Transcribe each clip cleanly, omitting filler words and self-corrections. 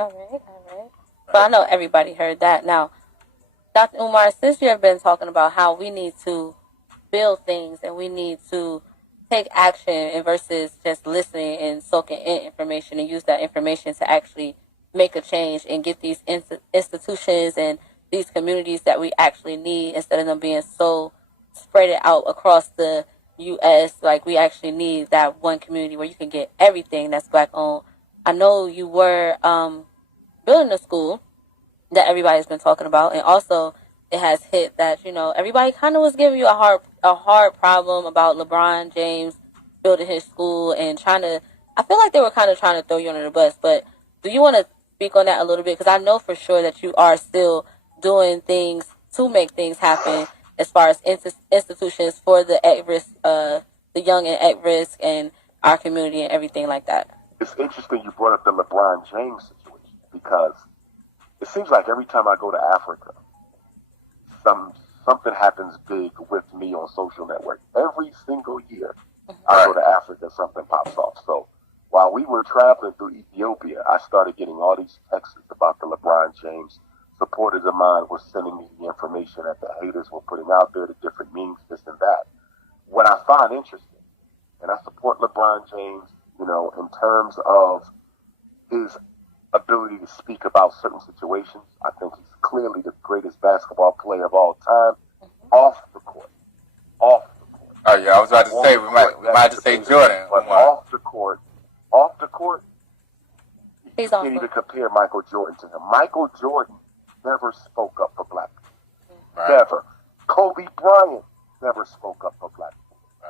All right, all right. So I know everybody heard that. Now, Dr. Umar, since you have been talking about how we need to build things and we need to take action and versus just listening and soaking in information and use that information to actually make a change and get these institutions and these communities that we actually need instead of them being so spread it out across the U.S. Like we actually need that one community where you can get everything that's black owned. I know you were building a school that everybody's been talking about, and also it has hit that everybody kind of was giving you a hard problem about LeBron James building his school and trying to. I feel like they were kind of trying to throw you under the bus, but do you want to speak on that a little bit? Because I know for sure that you are still doing things to make things happen as far as institutions for the at risk, the young and at risk, and our community and everything like that. It's interesting you brought up the LeBron James situation because it seems like every time I go to Africa, something happens big with me on social network. Every single year I go to Africa, something pops off. So while we were traveling through Ethiopia, I started getting all these texts about the LeBron James. Supporters of mine were sending me the information that the haters were putting out there, the different memes, this and that. What I find interesting, and I support LeBron James, in terms of his ability to speak about certain situations. I think he's clearly the greatest basketball player of all time. Off the court. Off the court. Oh yeah, I was about to say we might have to say Jordan. But off the court, you can't even compare Michael Jordan to him. Michael Jordan never spoke up for black people. Right. Never. Kobe Bryant never spoke up for black people.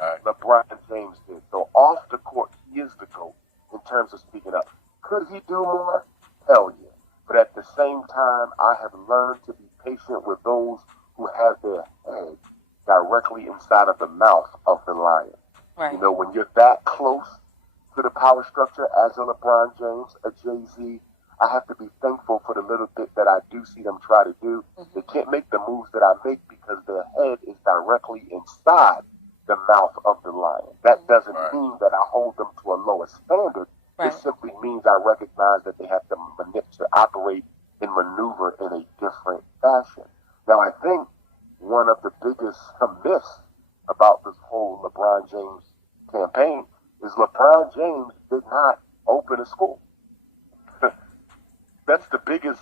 Right. LeBron James did. So off the court, he is the GOAT in terms of speaking up. Could he do more? Hell yeah. But at the same time, I have learned to be patient with those who have their head directly inside of the mouth of the lion. Right. When you're that close to the power structure as a LeBron James, a Jay-Z, I have to be thankful for the little bit that I do see them try to do. Mm-hmm. They can't make the moves that I make because their head is directly inside the mouth of the lion. That doesn't mean that I hold them to a lower standard. Right. It simply means I recognize that they have to operate and maneuver in a different fashion. Now, I think one of the biggest myths about this whole LeBron James campaign is LeBron James did not open a school. That's the biggest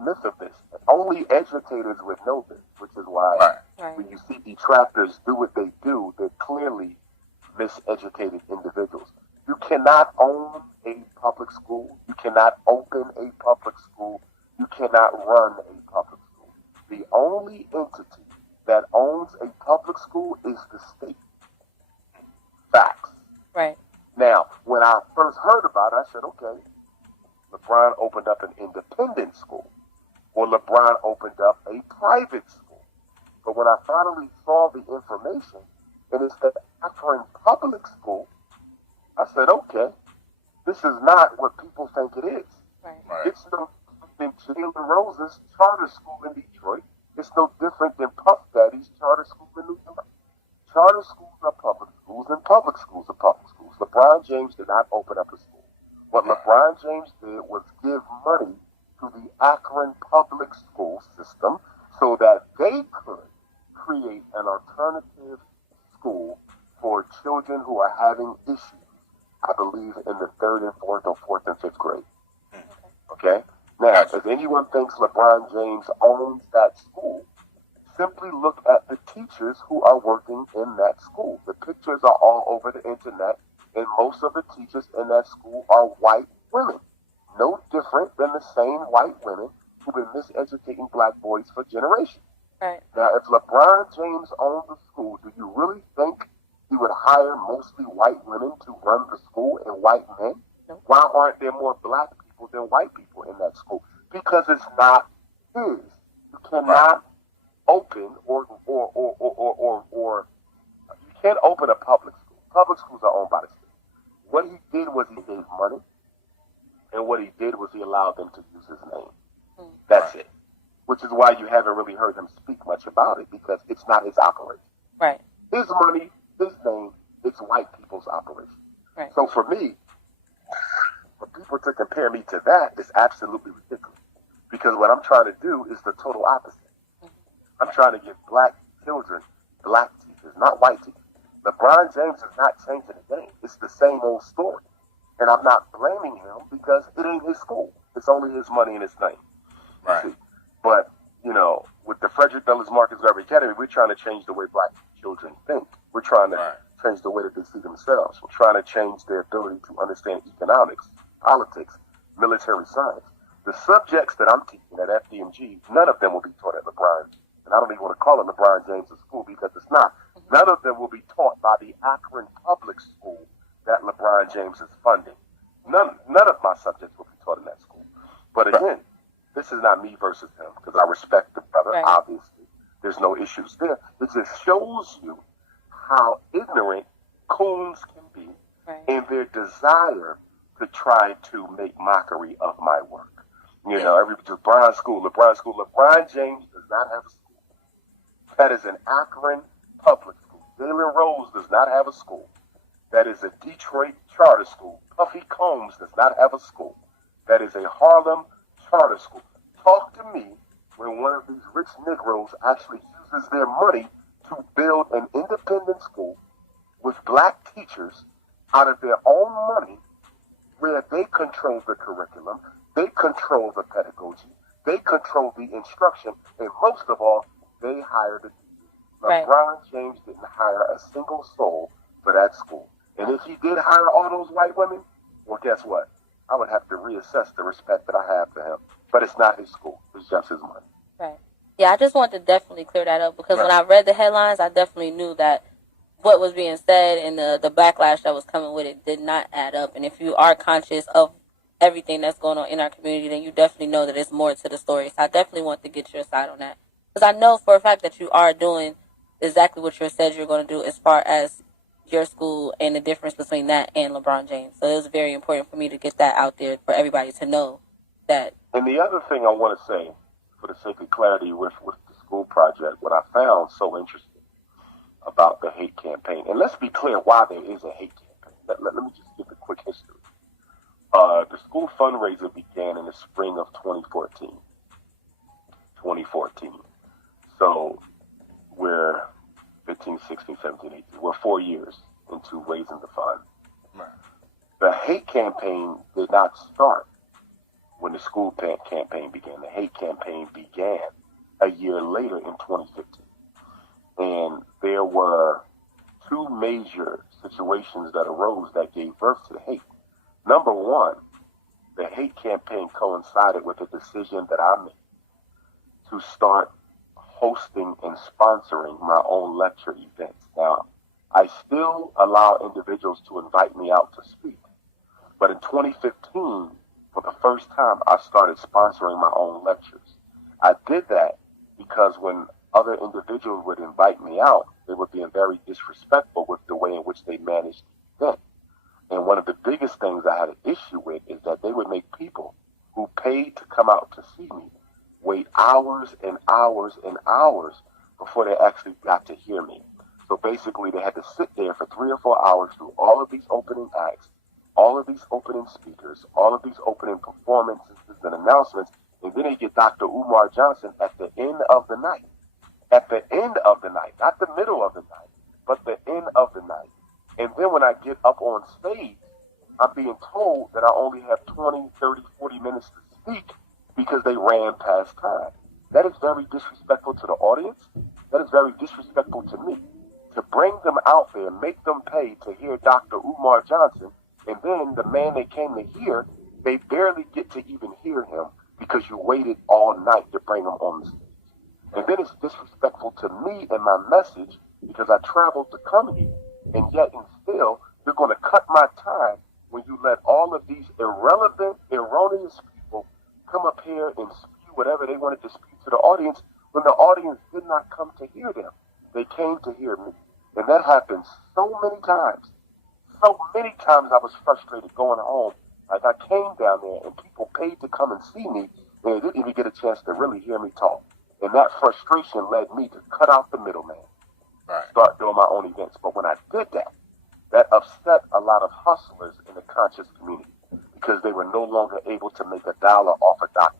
myth of this. Only educators would know this, which is why when you see detractors do what they do, they're clearly miseducated individuals. You cannot own a public school. You cannot open a public school. You cannot run a public school. The only entity that owns a public school is the state. Facts. Right. Now, when I first heard about it, I said, okay, LeBron opened up an independent school, or LeBron opened up a private school. But when I finally saw the information, and it's the Akron public school, I said, okay, this is not what people think it is. Right. It's no different than Jalen Rose's charter school in Detroit. It's no different than Puff Daddy's charter school in New York. Charter schools are public schools, and public schools are public schools. LeBron James did not open up a school. What LeBron James did was give money to the Akron public school system so that they could create an alternative school for children who are having issues, I believe, in the 3rd and 4th or 4th and 5th grade. Okay? Now, if anyone thinks LeBron James owns that school, simply look at the teachers who are working in that school. The pictures are all over the internet, and most of the teachers in that school are white women. No different than the same white women who've been miseducating black boys for generations. Right. Now, if LeBron James owned the school, do you really think he would hire mostly white women to run the school and white men? Nope. Why aren't there more black people than white people in that school? Because it's not his. You cannot open or you can't open a public school. Public schools are owned by the state. What he did was he gave money, and what he did was he allowed them to use his name. That's it. Which is why you haven't really heard him speak much about it, because it's not his operation. Right. His money, his name, it's white people's operation. Right. So for me, when people people to compare me to that is absolutely ridiculous. Because what I'm trying to do is the total opposite. I'm trying to give black children black teachers, not white teachers. LeBron James is not changing the game. It's the same old story. And I'm not blaming him because it ain't his school. It's only his money and his name. Right. See? But, you know, with the Frederick Douglass Marcus Garvey Academy, we're trying to change the way black children think. We're trying to change the way that they see themselves. We're trying to change their ability to understand economics, politics, military science. The subjects that I'm teaching at FDMG, none of them will be taught at LeBron. And I don't even want to call it LeBron James School because it's not. None of them will be taught by the Akron Public School that LeBron James is funding. None of my subjects will be taught in that school. But again, this is not me versus him because I respect the brother, obviously. There's no issues there. It just shows you how ignorant coons can be in their desire to try to make mockery of my work. You know, LeBron School. LeBron James does not have a school. That is an Akron public school. Jalen Rose does not have a school. That is a Detroit charter school. Puffy Combs does not have a school. That is a Harlem charter school. Talk to me when one of these rich Negroes actually uses their money to build an independent school with black teachers out of their own money where they control the curriculum, they control the pedagogy, they control the instruction, and most of all, they hire the teachers. LeBron James didn't hire a single soul for that school. And if he did hire all those white women, well, guess what? I would have to reassess the respect that I have for him. But it's not his school. It's just his money. Right. Yeah, I just wanted to definitely clear that up because when I read the headlines, I definitely knew that what was being said and the backlash that was coming with it did not add up. And if you are conscious of everything that's going on in our community, then you definitely know that there's more to the story. So I definitely want to get your side on that. Because I know for a fact that you are doing exactly what you said you're going to do as far as your school and the difference between that and LeBron James. So it was very important for me to get that out there for everybody to know that. And the other thing I want to say, for the sake of clarity with the school project, what I found so interesting about the hate campaign, and let's be clear why there is a hate campaign. Let me just give a quick history. The school fundraiser began in the spring of 2014. So we're 15, 16, 17, 18. We're 4 years into raising the fund. The hate campaign did not start when the school campaign began. The hate campaign began a year later in 2015. And there were two major situations that arose that gave birth to the hate. Number one, the hate campaign coincided with a decision that I made to start hosting and sponsoring my own lecture events. Now, I still allow individuals to invite me out to speak. But in 2015, for the first time, I started sponsoring my own lectures. I did that because when other individuals would invite me out, they were being very disrespectful with the way in which they managed the event. And one of the biggest things I had an issue with is that they would make people who paid to come out to see me wait hours and hours and hours before they actually got to hear me. So basically, they had to sit there for 3 or 4 hours through all of these opening acts, all of these opening speakers, all of these opening performances and announcements, and then they get Dr. Umar Johnson at the end of the night. At the end of the night, not the middle of the night, but the end of the night. And then when I get up on stage, I'm being told that I only have 20, 30, 40 minutes to speak because they ran past time. That is very disrespectful to the audience. That is very disrespectful to me. To bring them out there, make them pay to hear Dr. Umar Johnson, and then the man they came to hear, they barely get to even hear him because you waited all night to bring him on the stage. And then it's disrespectful to me and my message because I traveled to come here. And yet and still, you're going to cut my time when you let all of these irrelevant, erroneous people come up here and spew whatever they wanted to spew to the audience when the audience did not come to hear them. They came to hear me. And that happened so many times. So many times I was frustrated going home. Like I came down there and people paid to come and see me and they didn't even get a chance to really hear me talk. And that frustration led me to cut out the middleman, start doing my own events. But when I did that, that upset a lot of hustlers in the conscious community because they were no longer able to make $1 off a doctor.